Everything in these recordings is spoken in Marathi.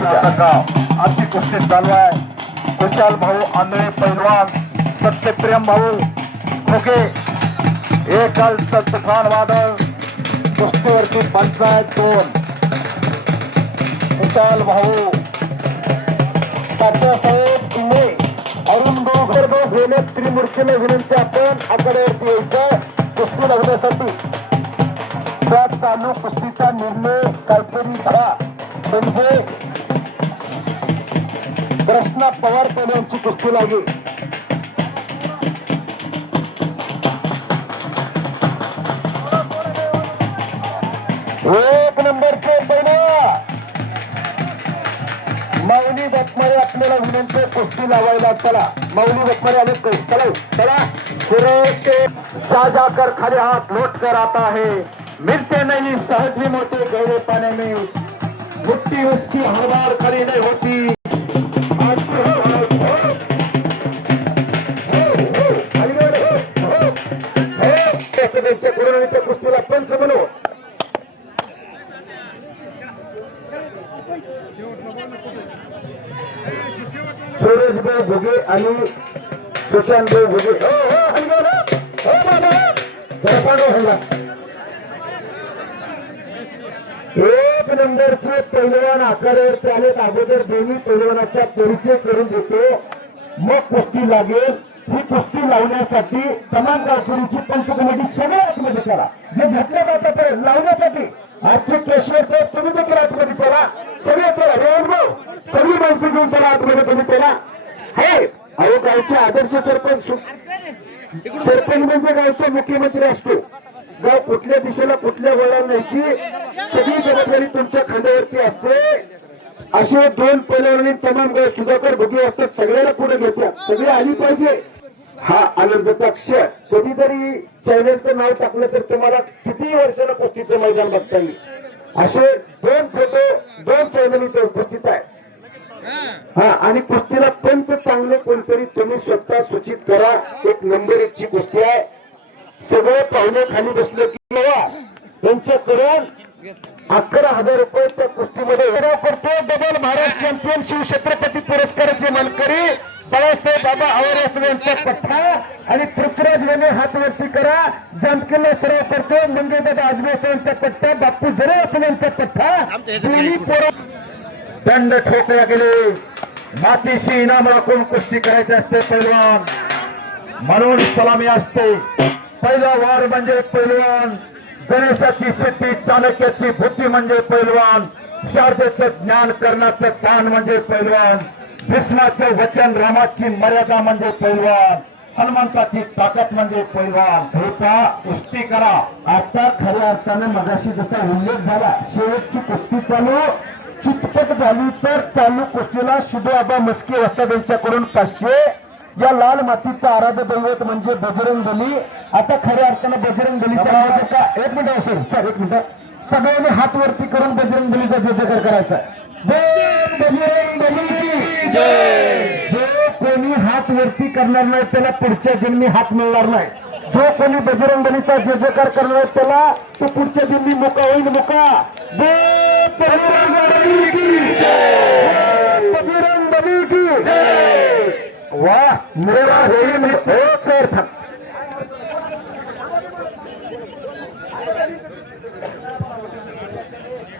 आजची कुस्ती चालू आहे. कुशाल भाऊ आंधळे पैलवान, सत्यप्रेम भाऊ खोके, एकल तुफान वादळ, कुस्तीवरती पंचायत 2. कुशाल भाऊ तात्यासाहेब इंगळे, अरुण भाऊ गेले त्रिमूर्तीने विनंती, आपण आकड्यावरती यायचं कुस्ती लावण्यासाठी. त्या चालू कुस्तीचा निर्णय काहीतरी झाला म्हणजे कृष्णा पवार पैलवानची कुस्ती लागली. एक नंबरचे पैलवान माऊली बकमारे आपल्याला विनंती कुस्ती लावायला. चला माऊली बकमारे आले काही. चला चला जा जाकर खाली हाथ लौट कर आता है, मिलते नहीं सहज ही मोटे गहरे पाने में, मुट्ठी उसकी हर बार खड़ी नहीं होती. कुस्तीला पंच बनव. सूरजभाऊ भोगे आणि सुशांतभाऊ भोगे. एक नंबरचे पैलवान आखाड्यावरती आलेत. अगोदर दोन्ही पैलवानाचा परिचय करून देतो, मग कुस्ती लागेल. ही कुस्ती लावण्यासाठी तमाम गावकरीची पंच कमिटी सगळ्या आतमध्ये करा. जे झटल्या जातात लावण्यासाठी आजचे केशवर साहेब तुम्ही देखील आतमध्ये चला. सगळे चला, सगळी माणसं घेऊन चला आतमध्ये. तुम्ही चला. हे अहो गावचे आदर्श सरपंच, सरपंच म्हणजे गावचा मुख्यमंत्री असतो. गाव कुठल्या दिशेला कुठल्या वळण न्यायची सगळी जबाबदारी तुमच्या खांद्यावरती असते. असे दोन पैलवानांनी तमाम गाव सुधाकर भोगे असतात, सगळ्याला पुढे घेतात. सगळे आली पाहिजे. हा आनंदाचा क्षण. कधीतरी चॅनलचं नाव टाकलं तर तुम्हाला किती वर्षाला कुस्तीचं मैदान बघता येईल. असे दोन फोटो दोन चॅनल इथे उपस्थित आहे. हा आणि कुस्तीला पंच चांगले कोणतरी तुम्ही स्वतः सूचित करा. एक नंबर 1ची कुस्ती आहे. सगळे पाहुणे खाली बसले की त्यांच्याकडून 11,000 रुपये त्या कुस्तीमध्ये करतो. डबल महाराष्ट्र चॅम्पियन शिवछत्रपती पुरस्काराचे मानकरी बाळासाहेब बाबा आवार यांचा पठ्ठा आणि पृथ्वीराज याने हात वरती करा. जामखेडला सराव करतो मंगेशदादा आजबे यांचा पठ्ठा, बापू जरे यांचा पठ्ठा. दोन्ही पोरं दंड ठोकल्या गेले. मातीशी इनाम राखून कुस्ती करायची असते पैलवान म्हणून सलामी असते. पहिला वार म्हणजे पैलवान, गणेशाची शेती चाणक्याची बुद्धी म्हणजे पैलवान, शारदेचं ज्ञान करण्याचं ताण म्हणजे पैलवान, भीष्माचं वचन रामाची मर्यादा म्हणजे पैलवान, हनुमंताची ताकद म्हणजे पैलवान. होता कुस्ती करा. आता खऱ्या अर्थानं मगाशी जसा उल्लेख झाला, शेवटची कुस्ती चालू चितपट झाली तर चालू कुस्तीला शिदोआबा मस्के वस्ताद यांच्याकडून 500. या लाल मातीचा आराध्य दैवत म्हणजे बजरंग बली. आता खऱ्या अर्थानं बजरंग बलीचा एक मिनिट असेल सर, एक मिनिट. सगळ्यांनी हात वरती करून बजरंग बलीचा जयजयकार करायचा. बजरंग बली जो कोणी हात वरती करणार नाही त्याला पुढच्या जन्मी हात मिळणार नाही. जो कोणी बजरंग बलीचा जयजयकार करणार त्याला तो पुढच्या जन्मी मुका होईल. मुका बजरंग बली की वाह मेरा होईल हो सर.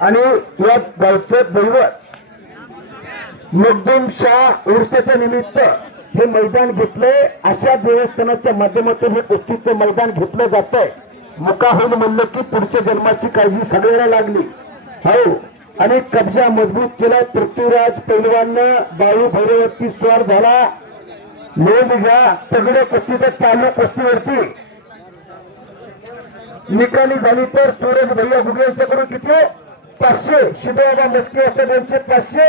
आणि या गावचं दैवत मखदूम शाह उर्सेच्या निमित्त हे मैदान घेतलंय. अशा देवस्थानाच्या माध्यमातून हे कुस्तीचं मैदान घेतलं जात आहे. मुका होऊन म्हणलं की पुढच्या जन्माची काळजी सगळ्याला लागली. हो आणि कब्जा मजबूत केला. पृथ्वीराज पैलवाननं बाळू भैरवरती स्वार झाला. नोंद घ्या. सगळे कुस्तीचं चालू कुस्तीवरती निकाली झाली तर सूरज भैया भुगे यांच्याकडून किती 500. शिदोआबा मस्के असतात त्यांचे 500.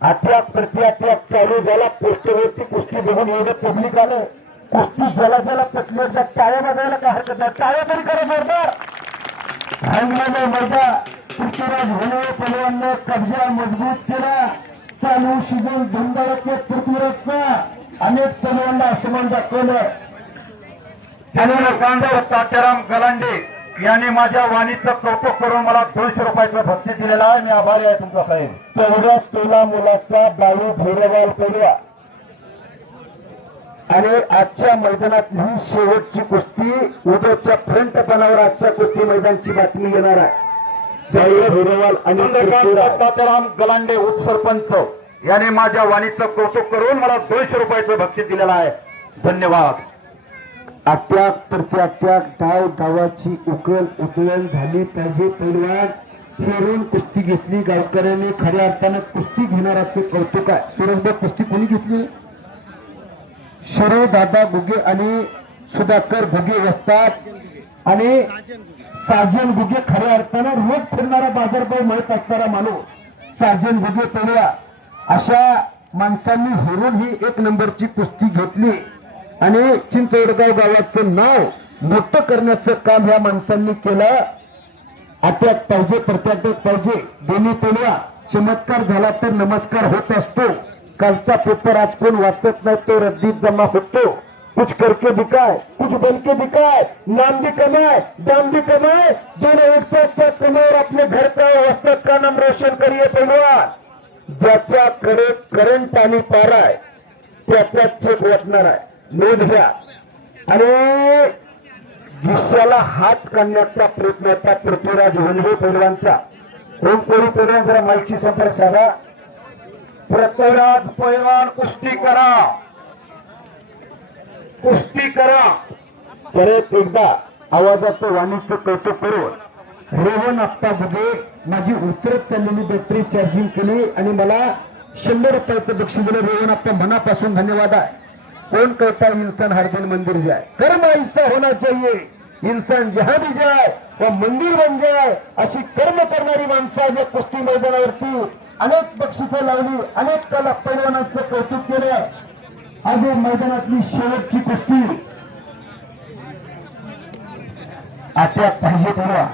अटॅक प्रति अटॅक चालू झाला. पोस्टरवरती कुस्ती बघून एवढं पब्लिक आलं. कुस्ती ज्याला ज्याला पटलं टाळ्या बघायला काय हरकत नाही. टाळ्या तरी करा जोरदार. हंगला मजा. पृथ्वीराज भुगे पैलवाननं कब्जा मजबूत केला. चालू शिजून धुंदाळ्याचे पृथ्वीराजचा अनेक पैलवानला आसमान दाखवलं. तात्याराम गलांडे याने माझ्या वाणीचं कौतुक करून मला 200 रुपयाचं बक्षीस दिलेलं आहे. मी आभारी आहे तुमचा साहेब. तेवढ्या टोला मुलाचा बाळू भैरवाल पेलवा आणि आजच्या मैदानातली शेवटची कुस्ती उद्याच्या फ्रंट पणावर आजच्या कुस्ती मैदानची बातमी येणार आहे. बाळू भैरवाल आणि पृथ्वीराज. तात्याराम गलांडे उपसरपंच याने माझ्या वाणीचं कौतुक करून मला 200 रुपयाचं बक्षीस दिलेलं आहे. धन्यवाद. अट्याक प्रत्याट्याक डाव डावाची उकळण झाली पाहिजे. पैलवान फिरून कुस्ती घेतली. गावकऱ्यांनी खऱ्या अर्थानं कुस्ती घेणाराचे कौतुक आहे. सुरजबाग कुस्ती कोणी घेतली? शिरो दादा गुगे आणि सुधाकर गुगे असतात आणि साजन गुगे खऱ्या अर्थानं रोज फिरणारा बाजारभाव माहीत असणारा माणूस साजन गुगे पेलवा अशा माणसांनी हेरून ही 1 नंबरची कुस्ती घेतली आणि चिंचवडगाव गावाचं नाव मोठं करण्याचं काम ह्या माणसांनी केलं. अटॅक पाहिजे प्रत्याटक पाहिजे दोन्ही पेलवा. चमत्कार झाला तर नमस्कार होत असतो. कालचा पेपर आज कोण वाचत नाही तो रद्दीत जमा होतो. कुछ करके दिखाए कुछ बनके दिखाए नाम भी कमाए दाम भी कमाए दोनों एक साथ कमाए और अपने घर का वस्त्र का नाम रोशन करिए पहलवान. ज्याच्याकडे करंट आणि पारा आहे त्याच्यात चेक वाटणार आहे. नोंद घ्या आणि दिशाला हात काढण्याचा प्रयत्न होता पृथ्वीराज वनवे पैलवानचा. कोणी पैलवान जरा माईकशी संपर्क साधा. पृथ्वीराज पैलवान कुस्ती करा, कुस्ती करा. परत एकदा आवाजाचं वाणीचं कौतुक करून रेवण आप्पा गुगे माझी उतरत चाललेली बॅटरी चार्जिंग केली आणि मला 100 रुपयाचं बक्षीस दिलं. रेवण आप्पा मनापासून धन्यवाद आहे. कौन कहता है इंसान हर दिन मंदिर जाए, कर्म ऐसा होना चाहिए इंसान जहां भी जाए वह मंदिर बन जाए. अशी कर्म करणारी माणसं आज कुस्ती मैदानावरती अनेक बक्षिसं लावली, अनेक कला पैलवानांचं कौतुक केलं. आज मैदानातली शेवटची कुस्ती अटॅक पाहिजे तेव्हा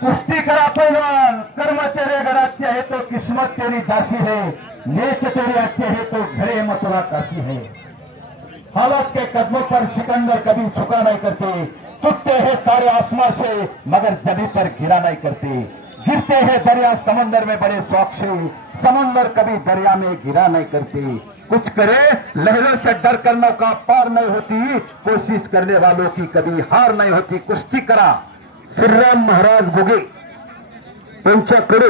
कुस्ती करा पैलवान. कर्म तेरे घराचे है तो किस्मत तेरी दासी है, नेक तेरे अच्छे है तो घरे मथुरा काशी है. हालात के कदमों पर सिकंदर कभी झुका नहीं करते, टूटते हैं सारे आसमां से मगर जमीन पर गिरा नहीं करते. गिरते हैं दरिया समंदर में बड़े शौक से, समंदर कभी दरिया में गिरा नहीं करते. कुछ करे लहरों से डर कर नौका पार नहीं होती, कोशिश करने वालों की कभी हार नहीं होती. कुस्ती करा. श्रीराम महाराज घुगे यांच्याकडे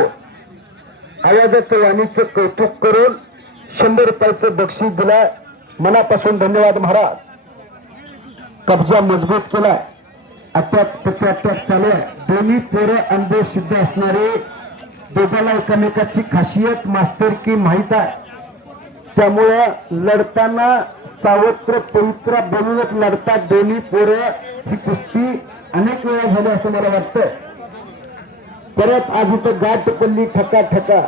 आवाजाचं वाणीचं कौतुक करून 100 रुपयाचं बक्षीस दिलं. मनापासून धन्यवाद महाराज. कब्जा मजबूत केलाय. अटॅक चालू आहे. दोन्ही पोरं अनुभव सिद्ध असणारे, दोघांना एकमेकाची खासियत मास्तर की माहीत आहे. त्यामुळं लढताना सावत्र पवित्र बनवूनच लढतात दोन्ही पोरं. ही कुस्ती अनेक वेळा झाली असं मला वाटतं. परत आज इथं गाठ पडली ठका ठका.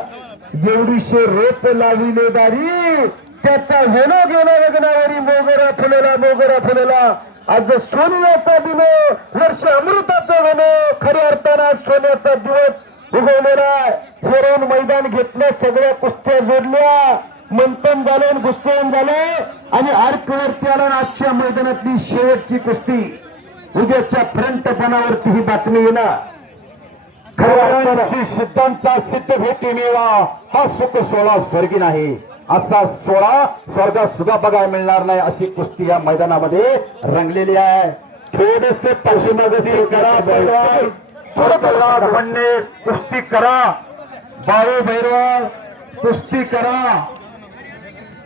एवढीशे रोप लाविले दारी त्याचा हेलो गेला लग्नावरी मोगरा फुलेला. आज सोन्याचा दिन वर्ष अमृताचा दिन खऱ्या अर्थानं सोन्याचा दिवस उगवलेला आहे. फिरून मैदान घेतलं, सगळ्या कुस्त्या जोडल्या, मंथन झालं, गुस्सेन झाले आणि आर्कवरती आला. आजच्या मैदानातली शेवटची कुस्ती उद्याच्या फ्रंट पणावरती ही बातमी येणार. श्री सिद्धांचा सिद्ध भेटी मेवा हा सुख सोहळा स्वर्गी नाही. असा सोहळा स्वर्गात सुद्धा बघायला मिळणार नाही. अशी कुस्ती या मैदानामध्ये रंगलेली आहे. थोडेसे पाठीमागे करा पैलवान. थोडं म्हणणे कुस्ती करा. बाळू भैरवाल कुस्ती करा.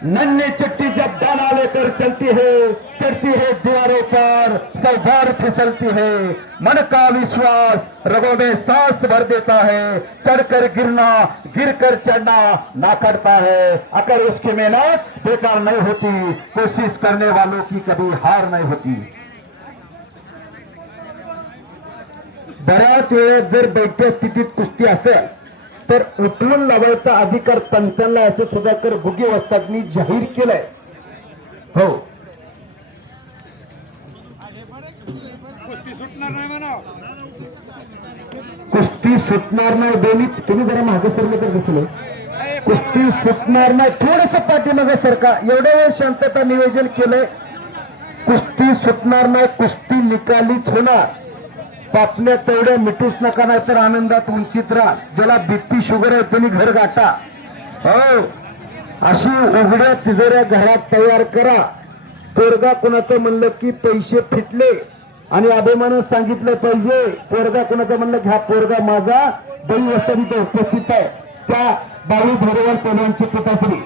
नन्ही चिट्टी जब दाना लेकर चलती है दीवारों पर सौभार फिसलती है. मन का विश्वास रगों में सांस भर देता है. चढ़कर गिरना गिरकर चढ़ना ना करता है. अगर उसकी मेहनत बेकार नहीं होती, कोशिश करने वालों की कभी हार नहीं होती. बऱ्याच वेळेस जर बैठ्या स्थितीत कुस्ती असेल तर उठून लावायचा अधिकार पंचांना असं सुधाकर घुगे वस्तादनी जाहीर केलंय. हो, कुस्ती सुटणार नाही म्हणा. कुस्ती सुटणार नाही. दोन्ही तुम्ही जरा मागे सरले तर दिसलं. कुस्ती सुटणार नाही. थोडस पाठीमागे सरका. एवढ्या वेळ शांतता नियोजन केलंय. कुस्ती सुटणार नाही. कुस्ती निकालीच होणार. पापण्या तेवढ्या मिठूच नका, नाही तर आनंदात वंचित राहा. ज्याला बीपी शुगर आहे त्यांनी घर गाठा. हो, अशी उघड्या तिजोऱ्या घरात तयार करा. पोरगा कोणाचं म्हणलं की पैसे फिटले आणि अभिमानानं सांगितलं पाहिजे. पोरगा कोणाचं म्हणलं की हा पोरगा माझा दही वस्ती उपस्थित आहे. त्या बाळू भैरवण पैलवानची पिताश्री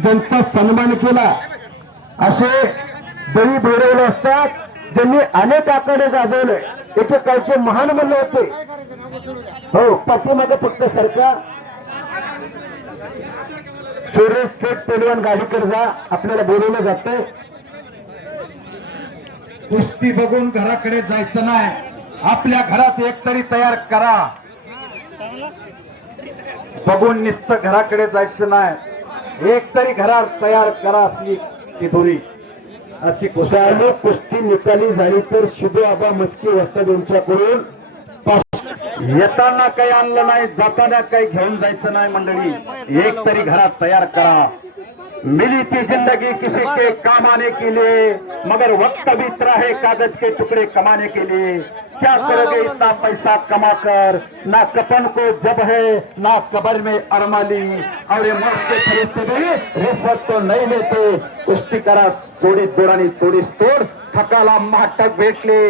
ज्यांचा सन्मान केला, असे दही भैरवले असतात ज्यांनी अनेक आकडे गाजवले. एकेकाळचे महान म्हणले होते. हो, पाठीमागे फक्त सरका. सुरेश शेठ पैलवान गाडीकडे जा, आपल्याला बोलवलं जातंय. कुस्ती बघून घराकडे जायचं नाही, आपल्या घरात एक तरी तयार करा. बघून नुसतं घराकडे जायचं नाही, एक तरी घरात तयार करा. असली तिथोरी अशी कुशाली कुस्ती निकाली झाली तर शिदू आबा मस्की वस्ताद यांच्याकडून येताना काही आणलं नाही, जाताना काही घेऊन जायचं नाही. मंडळी, एक तरी घरात तयार करा. मिली थी जिंदगी किसी के काम आने के लिए, मगर वक्त बीत रहा है कागज के टुकड़े कमाने के लिए. क्या करोगे इतना पैसा कमा कर, ना कफन को जब है ना कब्र में अरमाली, और ये मौत से खरीदते गए रिश्वत तो नहीं लेते. कुस्ती करा थोडी जोडानी थोडीच तोड, थकाला महाटक भेटले.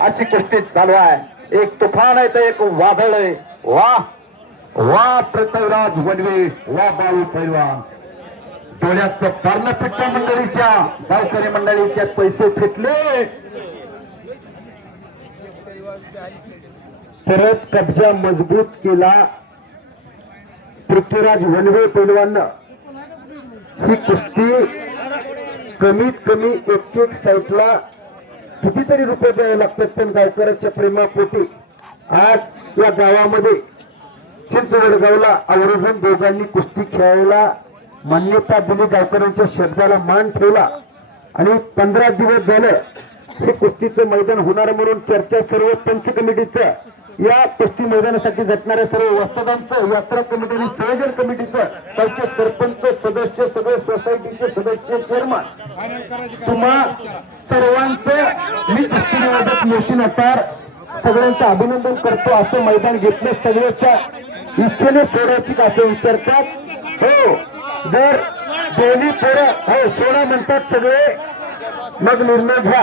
अशी कुस्ती चालू आहे. एक तुफान आहे तर एक वादळ आहे. वाह वाह पृथ्वीराज वनवे, वाह बाळू पैलवान. डोळ्याचं पारणं फिटलं मंडळीच्या, गावकरी मंडळीच्या पैसे फिटले. परत कब्जा मजबूत केला पृथ्वीराज वनवे पैलवाननं. ही कुस्ती कमीत कमी एक साईडला कितीतरी रुपये द्यावे लागतात, पण गावकऱ्याच्या प्रेमापोटी आज या गावामध्ये चिंचवडगावला आवर्जून दोघांनी कुस्ती खेळायला मान्यता दिली. गावकऱ्यांच्या शब्दाला मान ठेवला आणि 15 दिवस झालं हे कुस्तीचं मैदान होणार म्हणून चर्चा सर्व पंच कमिटीचं, या कुस्ती मैदानासाठी झटणाऱ्या सर्व वस्तादांचं, यात्रा कमिटी आणि संयोजन कमिटीचं, त्यांचे सरपंच सदस्य, सगळे सोसायटीचे सदस्य, चेअरमन, तुम्हा सर्वांचं मी कुस्ती निवेदक मोशीन अटार सगळ्यांचं अभिनंदन करतो. असं मैदान घेतलं सगळ्याच्या इच्छेने सोडायची का असं विचारतात. हो, जर दोन्ही पोरं हो सोडा म्हणतात सगळे, मग निर्णय घ्या.